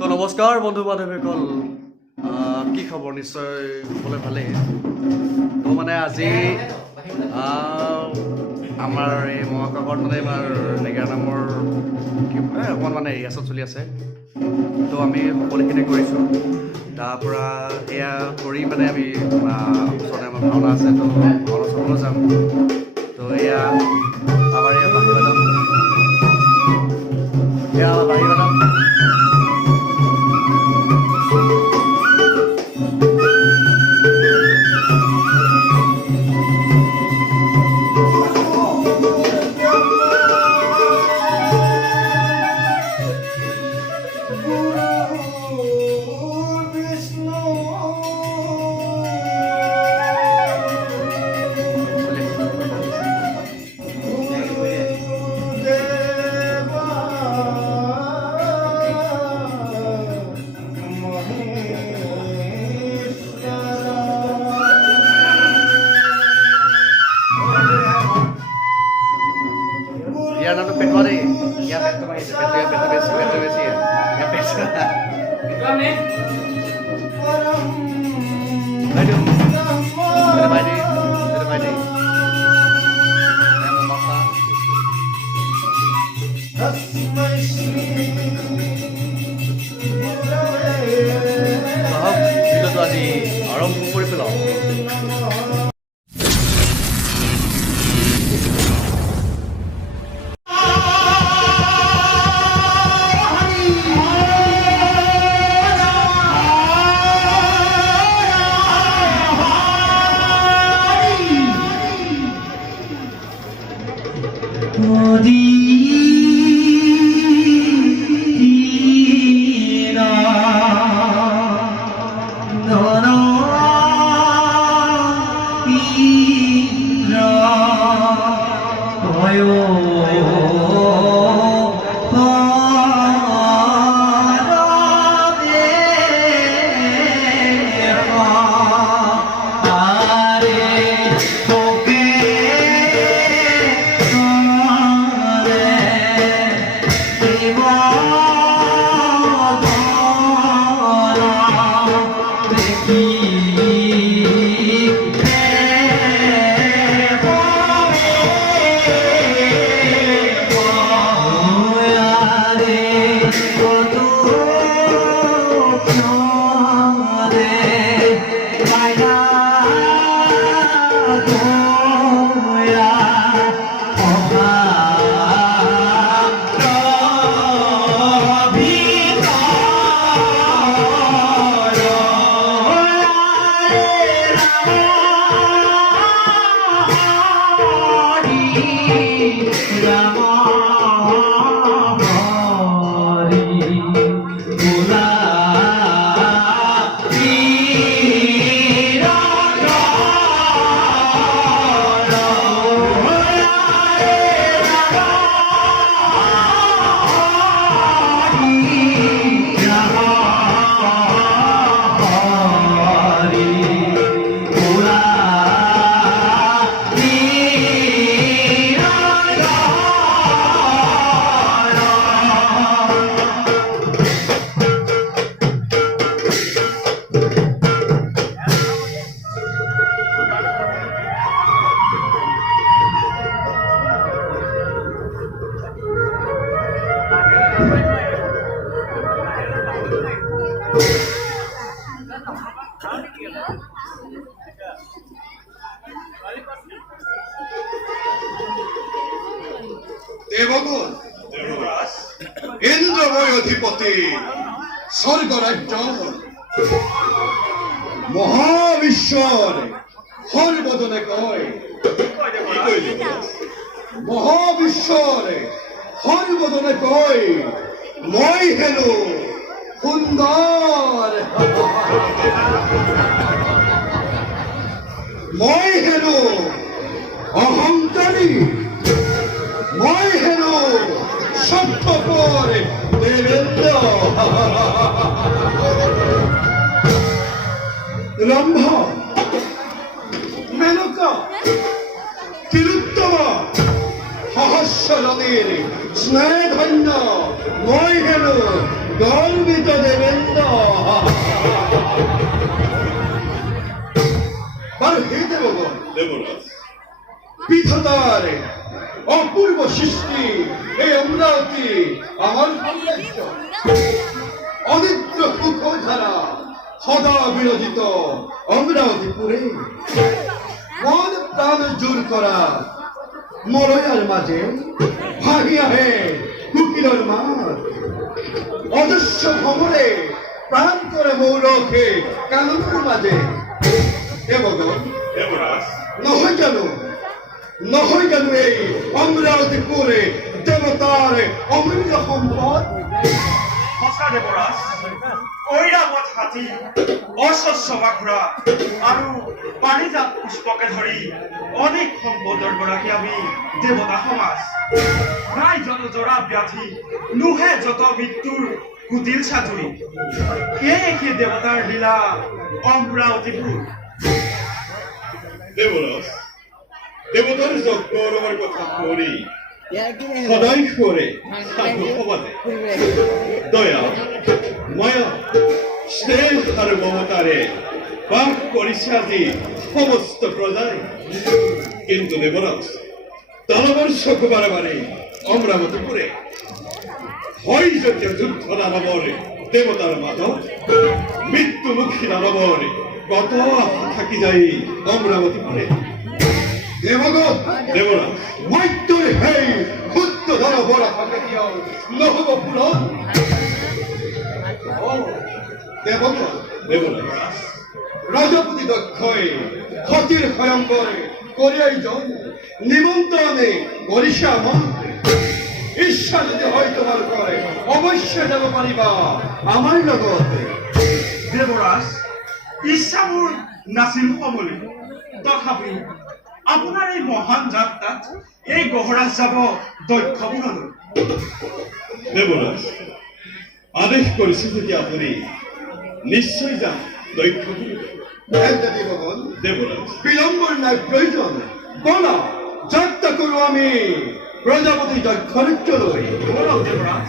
তো নমস্কাৰ বন্ধু বান্ধৱীসকল, কি খবৰ? নিশ্চয় সকলোৱে ভালেই। তো মানে আজি আমাৰ এই মহাকাশত মানে আমাৰ নেগেৰা নামৰ অকণমান মানে ৰিহাৰ্চল চলি আছে। তো আমি সকলোখিনি কৰিছোঁ। তাৰপৰা এয়া কৰি মানে আমি ওচৰতে আমাৰ ভাওনা আছে, তো ভাওনা চাবলৈ যাম। তো এয়া আমাৰ এয়া বাঁহী বাদন, এয়া বাঁহী বাদন। Dia nanti petuari, ya petuari, petuari sih ya, ya petuari. Itu nih. Aduh, terbaik, terbaik. Yang memaksa. Tahap itu tuh di orang kumpul itu loh. দেবগণ, ইন্দ্রময় অধিপতি, স্বর্গরাজ্য, মহাবিশ্বর হরবদনে কয়, মহাবিশ্বরে হরবদনে কয়, মই হেনো সুন্দর, মই হেনো অহংকারী, মই হেনো সত্যপর দেবেন্দ্র। রম্ভা, মেনকা, তিলোত্তমা, সহস্র নদীর স্নেহধন্য মই হেনো গর্বিত দেব দেবরাজ বিধাতার অপূর্ব সৃষ্টি এই অমরাবতী আমার সাম্রাজ্য। অনিদ্র কুকধারা সদা বিরোধিত অমরাবতীপুরে মন প্রাণ জোর করা মরয়ার মাঝে ভাগিয়া হে কুকিলর মাঠ অজস্র ভ্রমণে প্রাণ করে মৌরখে কানুনের মাঝে দেবগণ দেবরাজ নহয় জানো এই অমরাবতীপুরে দেবতার অমূল্য সম্পদ। সঁচা দেৱৰাজ ঐৰাৱত হাতী অশস্য বাঘোৰা আৰু পাৰিজাত পুষ্পকে ধৰি অনেক সম্পদৰ গৰাকী আমি দেৱতা সমাজ। নাই যত জৰা ব্যাধি নোহে যত মৃত্যুৰ কুটিল চাতুৰি একে দেৱতাৰ লীলা অমৰাৱতীপুৰ। দেবরাজ দেবতার যজ্ঞ আমার কথা করি সদাই করে সাধু সমাজে দয়া মায়া স্নেহ আর মমতারে বাস করিছে আজি সমস্ত প্রজায়। কিন্তু দেবরাজ দানবর চকু বারে বারে অমরাবতীপুরে হয় যেতিয়া যুদ্ধ দানবর দেবতার মাধব মৃত্যুমুখী দানবর কত আশা থাকি যায় অমরাবতীপুরে। দেবগণ দেবরাজ মৈত্ৰৰ সেই ক্ষুদ্ৰ দানৱৰ আশা কিয় নহব পূৰণ। দেবগণ দেবরাজ ৰজপতি দক্ষই সতীৰ স্বয়ম্বৰ কৰিয়াইজন নিমন্ত্ৰণে কৰিছে আমাক। ইচ্ছা যদি হয় তোমালোকৰ অৱশ্যে যাব পাৰিবা আমাৰ লগত। দেৱৰাজ ইচ্ছা মোৰ নাছিল সমলি তথাপি আপোনাৰ এই মহান যাত্ৰাত এই গহৰাজ যাব দক্ষপুৰলৈ। দেবরাজ আদেশ কৰিছে যদি আপুনি নিশ্চয় যাম দক্ষপুৰ। দেৱগণ দেবরাজ বিলম্বৰ নাই প্ৰয়োজন, বলা যাত্ৰা কৰোঁ আমি প্ৰজাপতি দক্ষলৈ। বলক দেৱৰাজ।